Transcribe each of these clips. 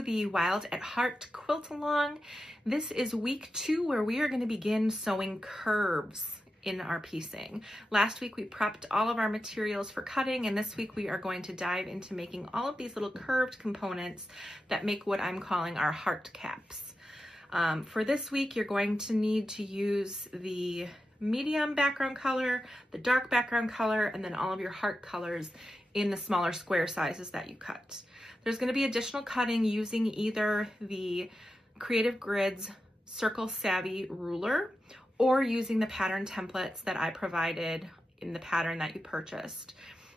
to the Wilde at Heart quilt along. This is week 2 where we are going to begin sewing curves in our piecing. Last week we prepped all of our materials for cutting, and this week we are going to dive into making all of these little curved components that make what I'm calling our heart caps. For this week you're going to need to use the medium background color, the dark background color, and then all of your heart colors in the smaller square sizes that you cut. There's going to be additional cutting using either the Creative Grids Circle Savvy ruler or using the pattern templates that I provided in the pattern that you purchased.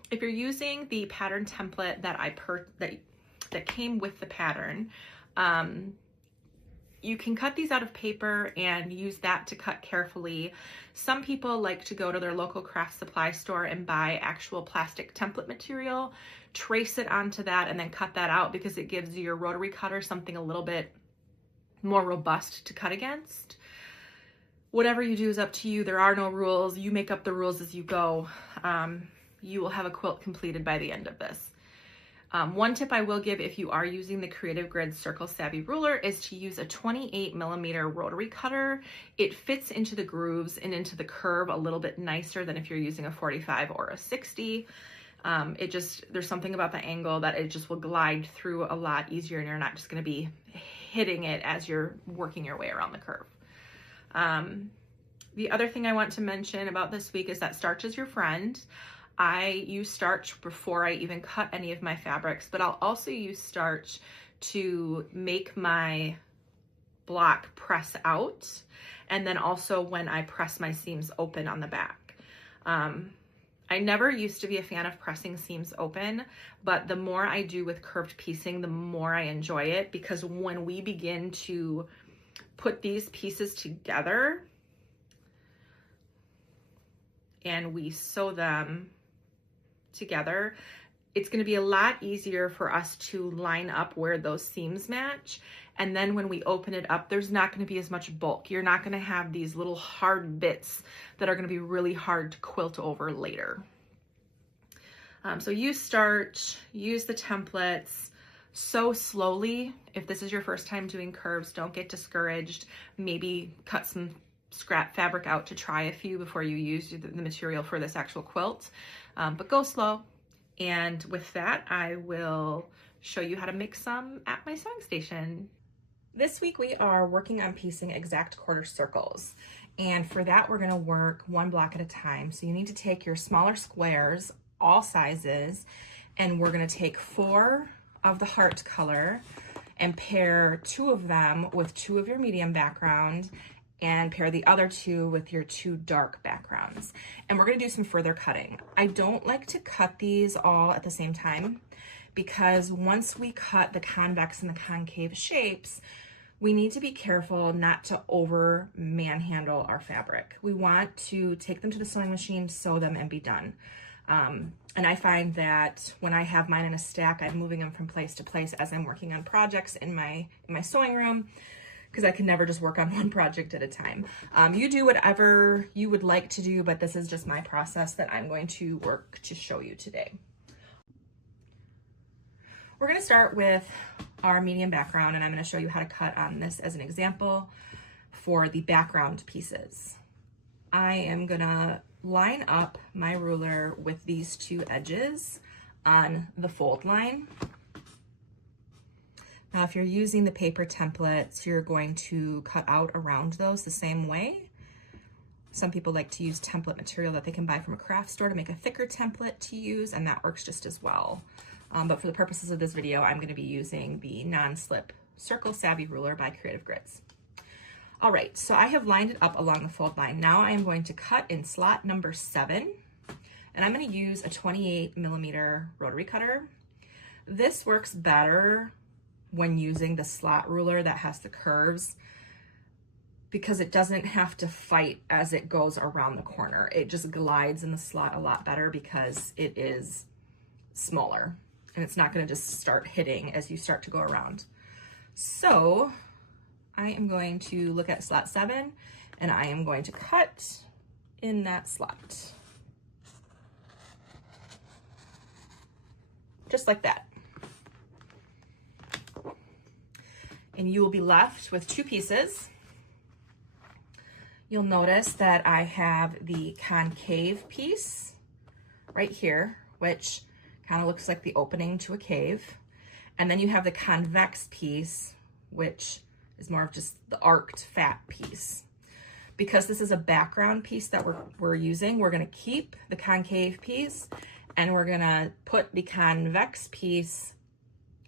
If you're using the pattern template that came with the pattern, you can cut these out of paper and use that to cut carefully. Some people like to go to their local craft supply store and buy actual plastic template material, trace it onto that, and then cut that out because it gives your rotary cutter something a little bit more robust to cut against. Whatever you do is up to you. There are no rules. You make up the rules as you go. You will have a quilt completed by the end of this. One tip I will give if you are using the Creative Grids Circle Savvy ruler is to use a 28mm rotary cutter. It fits into the grooves and into the curve a little bit nicer than if you're using a 45 or a 60. There's something about the angle that it just will glide through a lot easier, and you're not just going to be hitting it as you're working your way around the curve. The other thing I want to mention about this week is that starch is your friend. I use starch before I even cut any of my fabrics, but I'll also use starch to make my block press out, and then also when I press my seams open on the back. I never used to be a fan of pressing seams open, but the more I do with curved piecing, the more I enjoy it, because when we begin to put these pieces together and we sew them together, it's going to be a lot easier for us to line up where those seams match. And then when we open it up, there's not going to be as much bulk. You're not going to have these little hard bits that are going to be really hard to quilt over later. So use starch, use the templates, sew slowly. If this is your first time doing curves, don't get discouraged. Maybe cut some scrap fabric out to try a few before you use the material for this actual quilt. But go slow. And with that, I will show you how to make some at my sewing station. This week we are working on piecing exact quarter circles. And for that, we're gonna work one block at a time. So you need to take your smaller squares, all sizes, and we're gonna take 4 of the heart color and pair 2 of them with 2 of your medium background, and pair the other 2 with your 2 dark backgrounds. And we're gonna do some further cutting. I don't like to cut these all at the same time, because once we cut the convex and the concave shapes, we need to be careful not to over manhandle our fabric. We want to take them to the sewing machine, sew them, and be done. And I find that when I have mine in a stack, I'm moving them from place to place as I'm working on projects in my sewing room, because I can never just work on one project at a time. You do whatever you would like to do, but this is just my process that I'm going to work to show you today. We're gonna start with our medium background, and I'm gonna show you how to cut on this as an example for the background pieces. I am gonna line up my ruler with these 2 edges on the fold line. Now, if you're using the paper templates, you're going to cut out around those the same way. Some people like to use template material that they can buy from a craft store to make a thicker template to use, and that works just as well. But for the purposes of this video, I'm gonna be using the non-slip Circle Savvy ruler by Creative Grids. All right, so I have lined it up along the fold line. Now I am going to cut in slot number 7, and I'm gonna use a 28mm rotary cutter. This works better when using the slot ruler that has the curves, because it doesn't have to fight as it goes around the corner. It just glides in the slot a lot better because it is smaller, and it's not gonna just start hitting as you start to go around. So I am going to look at slot 7, and I am going to cut in that slot. Just like that. and you will be left with two pieces. You'll notice that I have the concave piece right here, which kind of looks like the opening to a cave. And then you have the convex piece, which is more of just the arced fat piece. Because this is a background piece that we're using, we're gonna keep the concave piece and we're gonna put the convex piece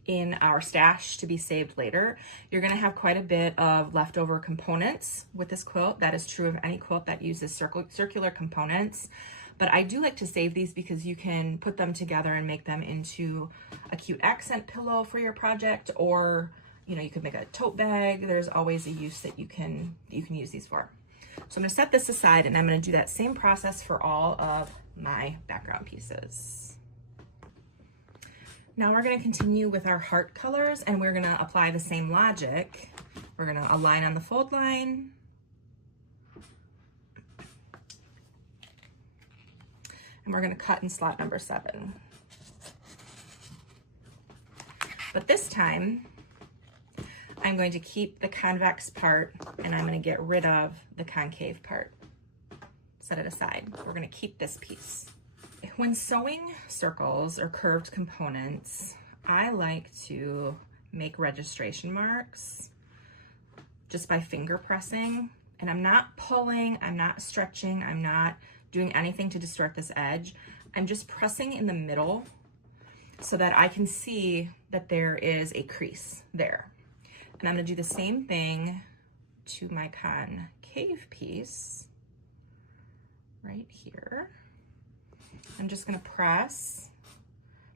in our stash to be saved later. You're gonna have quite a bit of leftover components with this quilt. That is true of any quilt that uses circular components. But I do like to save these because you can put them together and make them into a cute accent pillow for your project, or you could make a tote bag. There's always a use that you can use these for. So I'm gonna set this aside and I'm gonna do that same process for all of my background pieces. Now we're gonna continue with our heart colors and we're gonna apply the same logic. We're gonna align on the fold line. And we're gonna cut in slot number 7. But this time, I'm going to keep the convex part and I'm gonna get rid of the concave part. Set it aside. We're gonna keep this piece. When sewing circles or curved components, I like to make registration marks just by finger pressing. And I'm not pulling, I'm not stretching, I'm not doing anything to distort this edge. I'm just pressing in the middle so that I can see that there is a crease there. And I'm gonna do the same thing to my concave piece right here. I'm just gonna press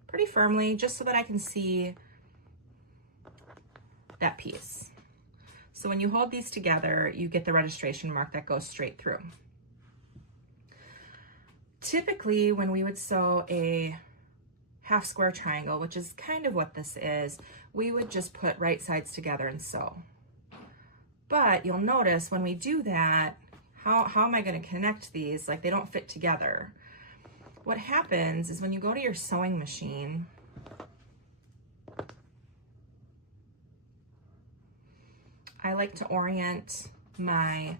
pretty firmly just so that I can see that piece. So when you hold these together, you get the registration mark that goes straight through. Typically, when we would sew a half square triangle, which is kind of what this is, we would just put right sides together and sew. But you'll notice when we do that, how am I gonna connect these? Like, they don't fit together. What happens is when you go to your sewing machine, I like to orient my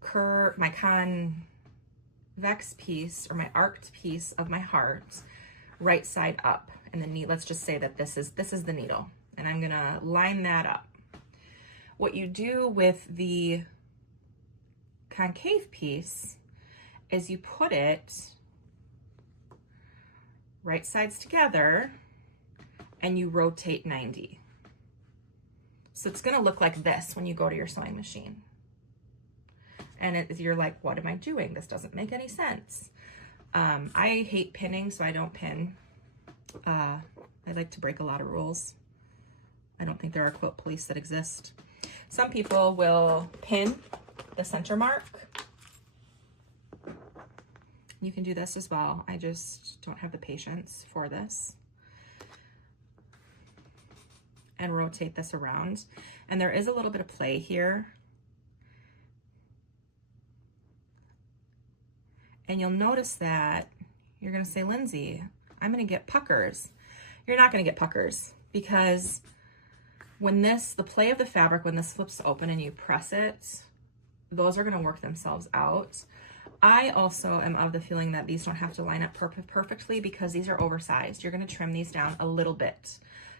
convex piece or my arced piece of my heart right side up. And then let's just say that this is the needle, and I'm gonna line that up. What you do with the concave piece is you put it right sides together and you rotate 90. So it's gonna look like this when you go to your sewing machine. And you're like, what am I doing? This doesn't make any sense. I hate pinning, so I don't pin. I like to break a lot of rules. I don't think there are quilt police that exist. Some people will pin the center mark. You can do this as well. I just don't have the patience for this. And rotate this around. And there is a little bit of play here. And you'll notice that you're gonna say, Lindsay, I'm gonna get puckers. You're not gonna get puckers because when the play of the fabric, when this flips open and you press it, those are gonna work themselves out. I also am of the feeling that these don't have to line up perfectly because these are oversized. You're gonna trim these down a little bit.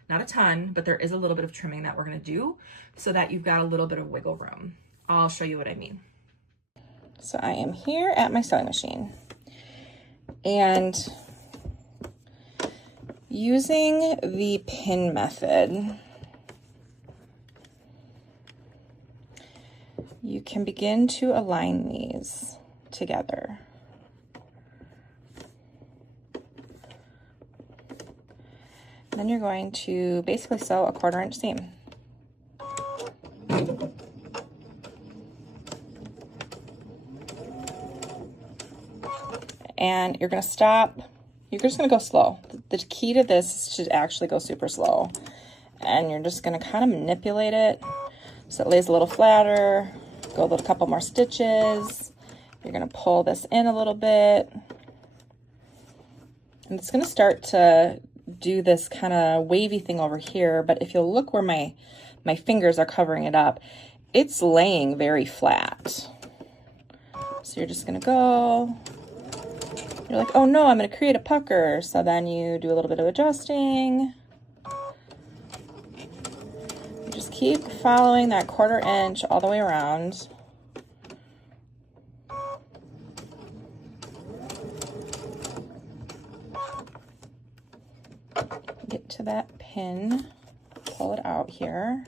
Not a ton, but there is a little bit of trimming that we're gonna do so that you've got a little bit of wiggle room. I'll show you what I mean. So I am here at my sewing machine and using the pin method, you can begin to align these together. Then you're going to basically sew a 1/4 inch seam. And you're gonna stop, you're just gonna go slow. The key to this is to actually go super slow. And you're just gonna kind of manipulate it so it lays a little flatter, go a couple more stitches. You're gonna pull this in a little bit. And it's gonna start to do this kind of wavy thing over here, but if you'll look where my my fingers are covering it up, it's laying very flat. So you're just gonna go, you're like, oh no, I'm gonna create a pucker. So then you do a little bit of adjusting. You just keep following that 1/4 inch all the way around. Get to that pin, pull it out here.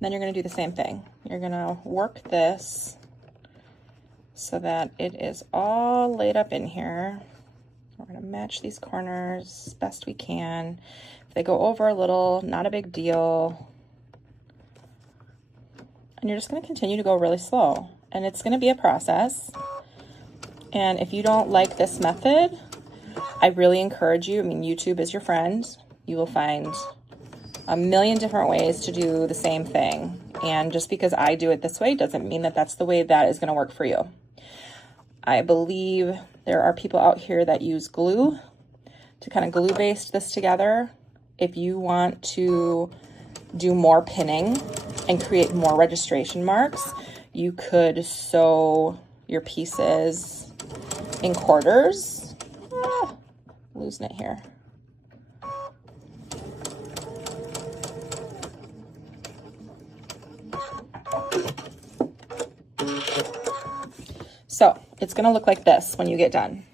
Then you're going to do the same thing. You're going to work this so that it is all laid up in here. We're going to match these corners best we can. If they go over a little, not a big deal. And you're just going to continue to go really slow. And it's going to be a process. And if you don't like this method, I really encourage you. I mean, YouTube is your friend. You will find a million different ways to do the same thing. And just because I do it this way doesn't mean that that's the way that is going to work for you. I believe there are people out here that use glue to kind of glue baste this together. If you want to do more pinning and create more registration marks, you could sew your pieces in quarters. Losing it here. So it's going to look like this when you get done.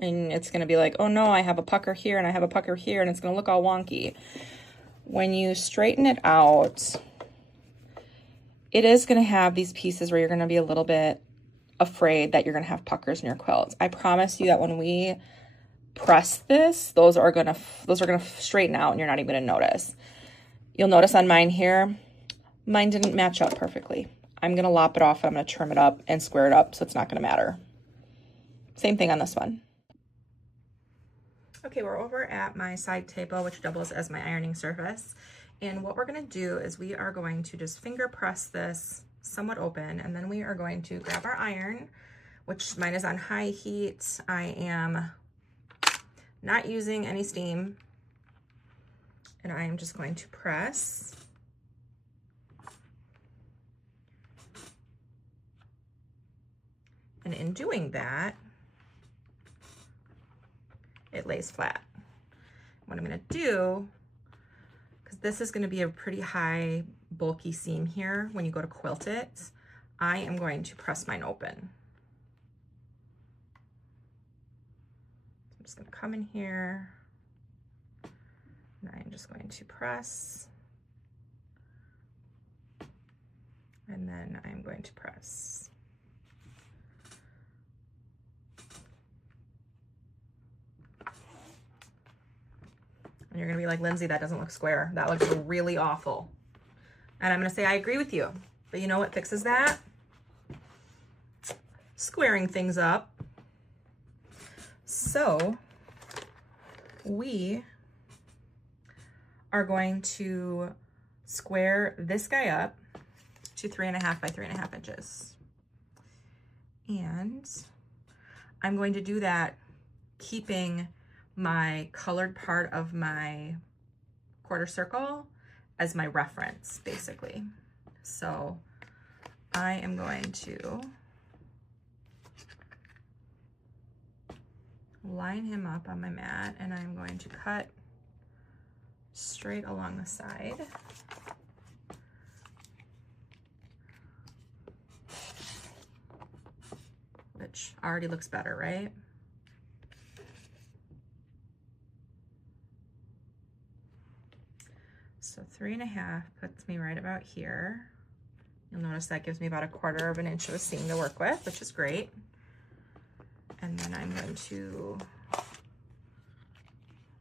And it's going to be like, oh no, I have a pucker here and I have a pucker here, and it's going to look all wonky. When you straighten it out, it is going to have these pieces where you're going to be a little bit afraid that you're going to have puckers in your quilts. I promise you that when we press this, those are going to straighten out and you're not even going to notice. You'll notice on mine here, mine didn't match up perfectly. I'm going to lop it off and I'm going to trim it up and square it up so it's not going to matter. Same thing on this one. Okay, we're over at my side table, which doubles as my ironing surface. And what we're going to do is we are going to just finger press this somewhat open, and then we are going to grab our iron, which mine is on high heat. I am not using any steam, and I am just going to press. And in doing that, it lays flat. What I'm going to do, because this is going to be a pretty high bulky seam here when you go to quilt it, I am going to press mine open. I'm just going to come in here and I'm just going to press, and then I'm going to press. And you're gonna be like, Lindsay, that doesn't look square. That looks really awful. And I'm gonna say, I agree with you. But you know what fixes that? Squaring things up. So we are going to square this guy up to 3.5 by 3.5 inches. And I'm going to do that keeping my colored part of my quarter circle as my reference, basically. So I am going to line him up on my mat, and I'm going to cut straight along the side. Which already looks better, right? So 3.5 puts me right about here. You'll notice that gives me about 1/4 inch of a seam to work with, which is great. And then I'm going to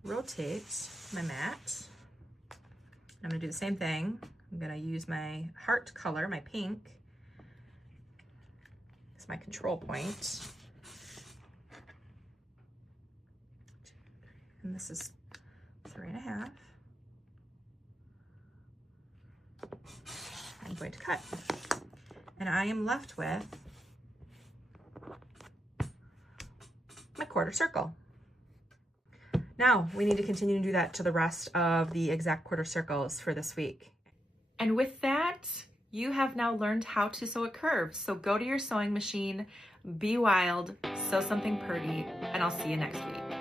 rotate my mat. I'm going to do the same thing. I'm going to use my heart color, my pink, as my control point. And this is 3.5. I'm going to cut, and I am left with my quarter circle. Now we need to continue to do that to the rest of the exact quarter circles for this week. And with that, you have now learned how to sew a curve. So go to your sewing machine, be wild, sew something pretty, and I'll see you next week.